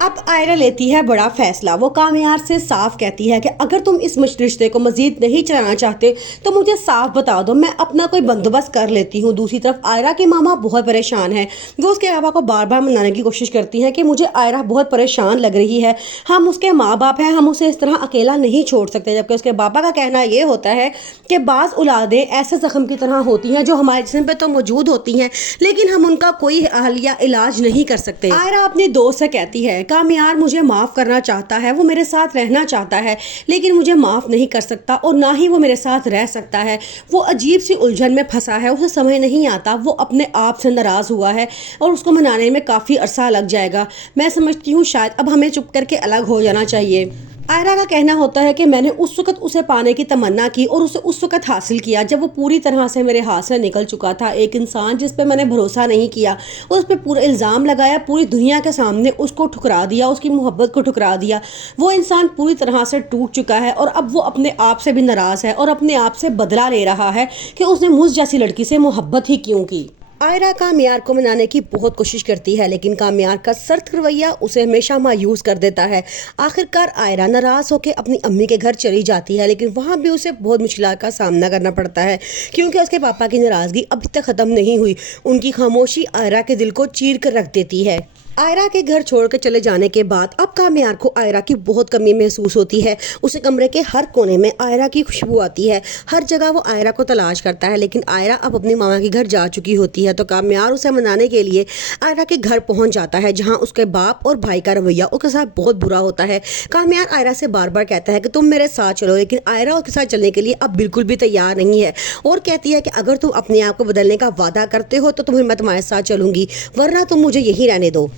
अब आयरा लेती है बड़ा फैसला। वो कामयार से साफ कहती है कि अगर तुम इस रिश्ते को मजीद नहीं चलाना चाहते तो मुझे साफ बता दो, मैं अपना कोई बंदोबस्त कर लेती हूँ। दूसरी तरफ आयरा के मामा बहुत परेशान है। वो उसके पापा को बार बार मनाने की कोशिश करती हैं कि मुझे आयरा बहुत परेशान लग रही है, हम उसके माँ बाप हैं, हम उसे इस तरह अकेला नहीं छोड़ सकते। जबकि उसके पापा का कहना ये होता है कि बाज़ औलादें ऐसे जख्म की तरह होती हैं जो हमारे जिस्म पे तो मौजूद होती हैं, लेकिन हम उनका कोई हल या इलाज नहीं कर सकते। आयरा अपनी दोस्त से कहती है कामयार मुझे माफ़ करना चाहता है, वो मेरे साथ रहना चाहता है, लेकिन मुझे माफ़ नहीं कर सकता और ना ही वो मेरे साथ रह सकता है। वो अजीब सी उलझन में फंसा है, उसे समझ नहीं आता। वो अपने आप से नाराज़ हुआ है और उसको मनाने में काफ़ी अरसा लग जाएगा। मैं समझती हूँ शायद अब हमें चुप करके अलग हो जाना चाहिए। आयरा का कहना होता है कि मैंने उस वक्त उसे पाने की तमन्ना की और उसे उस वक्त हासिल किया जब वो पूरी तरह से मेरे हाथ से निकल चुका था। एक इंसान जिस पे मैंने भरोसा नहीं किया, उस पर पूरा इल्ज़ाम लगाया, पूरी दुनिया के सामने उसको ठुकरा दिया, उसकी मोहब्बत को ठुकरा दिया। वो इंसान पूरी तरह से टूट चुका है और अब वो अपने आप से भी नाराज़ है और अपने आप से बदला ले रहा है कि उसने मुझ जैसी लड़की से मोहब्बत ही क्यों की। आयरा कामयार को मनाने की बहुत कोशिश करती है, लेकिन कामयार का सख्त रवैया उसे हमेशा मायूस कर देता है। आखिरकार आयरा नाराज़ होकर अपनी अम्मी के घर चली जाती है, लेकिन वहाँ भी उसे बहुत मुश्किलात का सामना करना पड़ता है क्योंकि उसके पापा की नाराज़गी अभी तक ख़त्म नहीं हुई। उनकी खामोशी आयरा के दिल को चीर कर रख देती है। आयरा के घर छोड़कर चले जाने के बाद अब कामयार को आयरा की बहुत कमी महसूस होती है। उसे कमरे के हर कोने में आयरा की खुशबू आती है, हर जगह वो आयरा को तलाश करता है, लेकिन आयरा अब अपनी मामा के घर जा चुकी होती है। तो कामयार उसे मनाने के लिए आयरा के घर पहुंच जाता है, जहां उसके बाप और भाई का रवैया उसके साथ बहुत बुरा होता है। कामयार आयरा से बार बार कहता है कि तुम मेरे साथ चलो, लेकिन आयरा उसके साथ चलने के लिए अब बिल्कुल भी तैयार नहीं है और कहती है कि अगर तुम अपने आप को बदलने का वादा करते हो तो तुम्हें मैं तुम्हारे साथ चलूंगी, वरना तुम मुझे यहीं रहने दो।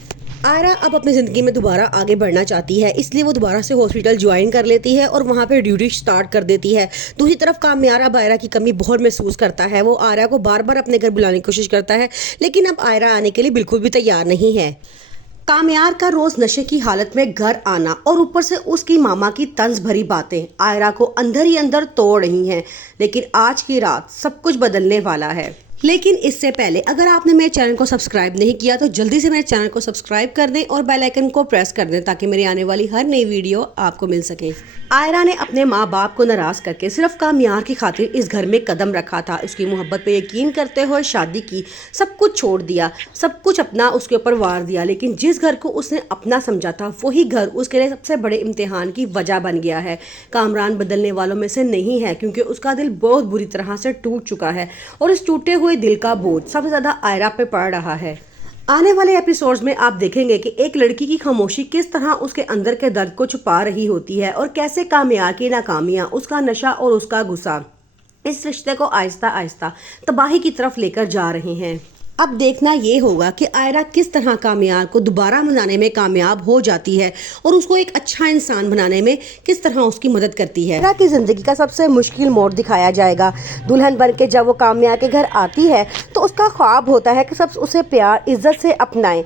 आयरा अब अपनी ज़िंदगी में दोबारा आगे बढ़ना चाहती है, इसलिए वो दोबारा से हॉस्पिटल ज्वाइन कर लेती है और वहाँ पे ड्यूटी स्टार्ट कर देती है। दूसरी तरफ कामयार अब आयरा की कमी बहुत महसूस करता है। वो आयरा को बार बार अपने घर बुलाने की कोशिश करता है, लेकिन अब आयरा आने के लिए बिल्कुल भी तैयार नहीं है। कामयार का रोज़ नशे की हालत में घर आना और ऊपर से उसकी मामा की तंज भरी बातें आयरा को अंदर ही अंदर तोड़ रही हैं, लेकिन आज की रात सब कुछ बदलने वाला है। लेकिन इससे पहले अगर आपने मेरे चैनल को सब्सक्राइब नहीं किया तो जल्दी से मेरे चैनल को सब्सक्राइब कर दें और बेल आइकन को प्रेस कर दें ताकि मेरी आने वाली हर नई वीडियो आपको मिल सके। आयरा ने अपने माँ बाप को नाराज़ करके सिर्फ कामयार की खातिर इस घर में कदम रखा था, उसकी मोहब्बत पे यकीन करते हुए शादी की, सब कुछ छोड़ दिया, सब कुछ अपना उसके ऊपर वार दिया। लेकिन जिस घर को उसने अपना समझा था वही घर उसके लिए सबसे बड़े इम्तिहान की वजह बन गया है। कामरान बदलने वालों में से नहीं है क्योंकि उसका दिल बहुत बुरी तरह से टूट चुका है और इस टूटे हुए दिल का बोझ सबसे ज़्यादा आयरा पे पड़ रहा है। आने वाले एपिसोड्स में आप देखेंगे कि एक लड़की की खामोशी किस तरह उसके अंदर के दर्द को छुपा रही होती है और कैसे कामयार की नाकामियां, उसका नशा और उसका गुस्सा इस रिश्ते को आहिस्ता आहिस्ता तबाही की तरफ लेकर जा रहे हैं। अब देखना ये होगा कि आयरा किस तरह कामयार को दोबारा मनाने में कामयाब हो जाती है और उसको एक अच्छा इंसान बनाने में किस तरह उसकी मदद करती है। आयरा की ज़िंदगी का सबसे मुश्किल मोड़ दिखाया जाएगा। दुल्हन बन के जब वो कामयार के घर आती है तो उसका ख्वाब होता है कि सब उसे प्यार इज्जत से अपनाएं।